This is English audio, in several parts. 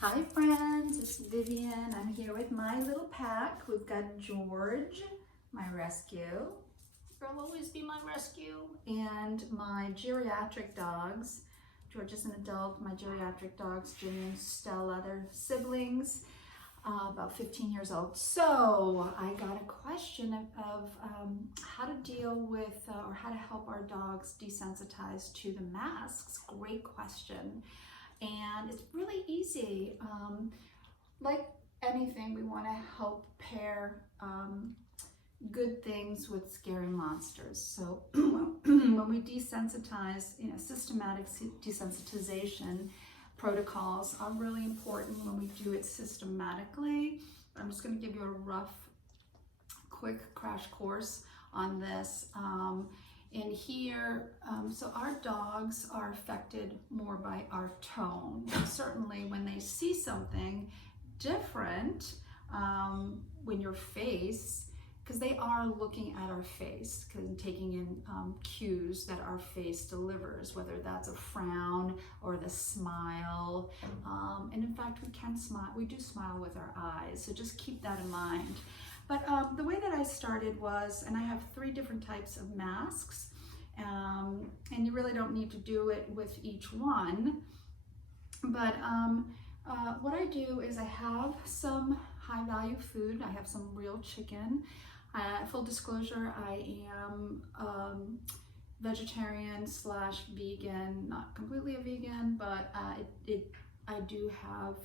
Hi friends, it's Vivian. I'm here with my little pack. We've got George, my rescue. He'll always be my rescue. And my geriatric dogs. George is an adult. My geriatric dogs, Jimmy and Stella, they're siblings, about 15 years old. So I got a question of how to deal with or how to help our dogs desensitize to the masks. Great question. And it's really easy. Like anything, we want to help pair good things with scary monsters. So when we desensitize, systematic desensitization protocols are really important when we do it systematically. I'm just going to give you a rough, quick crash course on this. In here, so our dogs are affected more by our tone. And certainly when they see something different, when your face, because they are looking at our face and taking in cues that our face delivers, whether that's a frown or the smile. And in fact, we can smile, we do smile with our eyes, so just keep that in mind. But the way that I started was, and I have 3 different types of masks, and you really don't need to do it with each one. But what I do is I have some high value food. I have some real chicken. Full disclosure, I am vegetarian / vegan, not completely a vegan, but I do have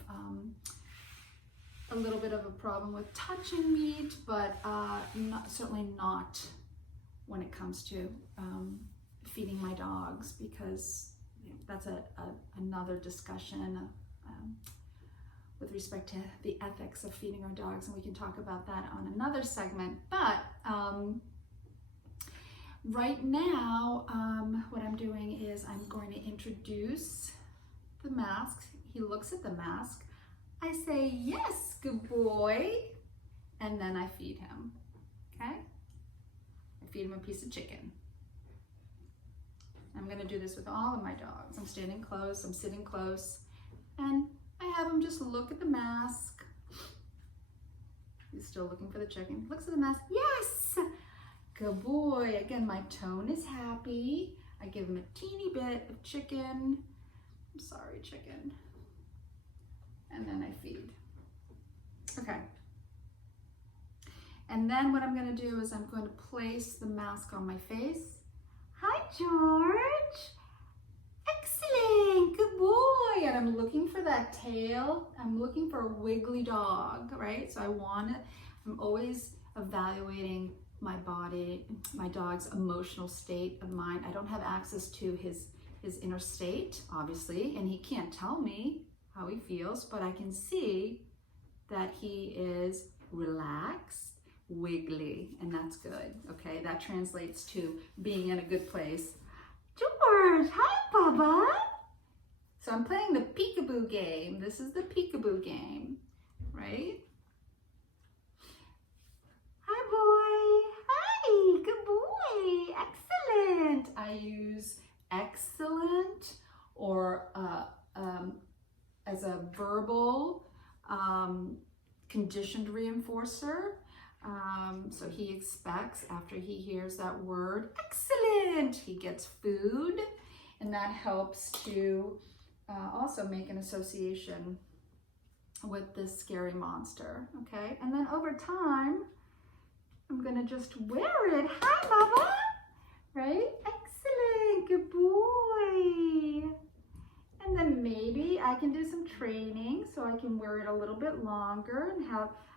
a little bit of a problem with touching meat, but certainly not when it comes to feeding my dogs, because that's another discussion with respect to the ethics of feeding our dogs, and we can talk about that on another segment. But right now, what I'm doing is I'm going to introduce the mask. He looks at the mask. I say, yes, good boy, and then I feed him, okay? I feed him a piece of chicken. I'm gonna do this with all of my dogs. I'm standing close, I'm sitting close, and I have him just look at the mask. He's still looking for the chicken. Looks at the mask, yes, good boy. Again, my tone is happy. I give him a teeny bit of chicken. I'm sorry, chicken. And then I feed. Okay. And then what I'm going to do is I'm going to place the mask on my face. Hi, George. Excellent. Good boy. And I'm looking for that tail. I'm looking for a wiggly dog, right? So I'm always evaluating my body, my dog's emotional state of mind. I don't have access to his inner state, obviously, and he can't tell me how he feels, but I can see that he is relaxed, wiggly, and that's good, okay? That translates to being in a good place. George, hi, Bubba. So I'm playing the peekaboo game. This is the peekaboo game, right? Hi, boy. Hi, good boy. Excellent. I use excellent or as a verbal conditioned reinforcer. So he expects, after he hears that word, excellent, he gets food, and that helps to also make an association with this scary monster, okay? And then over time, I'm gonna just wear it. Hi, Bubba, right? Excellent, good boy. And then maybe I can do some training so I can wear it a little bit longer and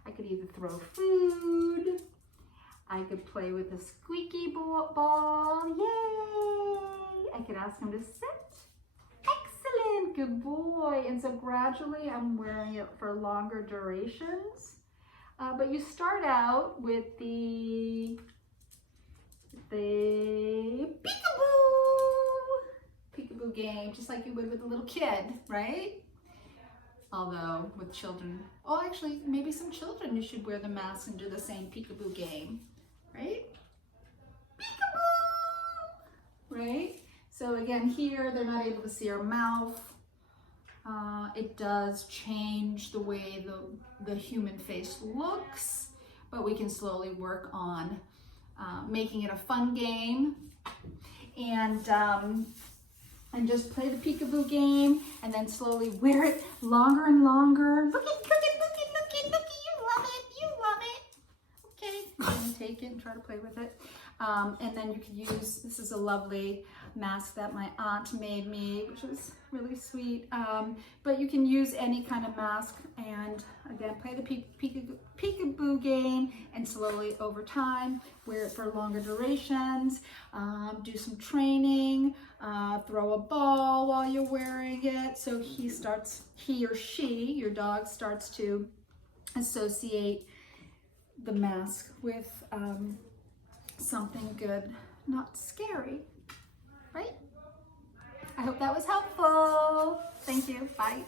I could either throw food, I could play with a squeaky ball, yay! I could ask him to sit. Excellent, good boy. And so gradually I'm wearing it for longer durations. But you start out with the peekaboo game, just like you would with a little kid, right? Although with children, oh, actually, maybe some children, you should wear the mask and do the same peekaboo game, right? Peekaboo, right? So again, here, they're not able to see our mouth. It does change the way the human face looks, but we can slowly work on making it a fun game, and just play the peekaboo game, and then slowly wear it longer and longer. Look at, you love it. Okay, I'm gonna take it and try to play with it. And then you could use, this is a lovely mask that my aunt made me, which is really sweet. But you can use any kind of mask, and again, play the peekaboo game, and slowly over time, wear it for longer durations, do some training, throw a ball while you're wearing it. So he or she, your dog, starts to associate the mask with something good, not scary, right? I hope that was helpful. Thank you. Bye.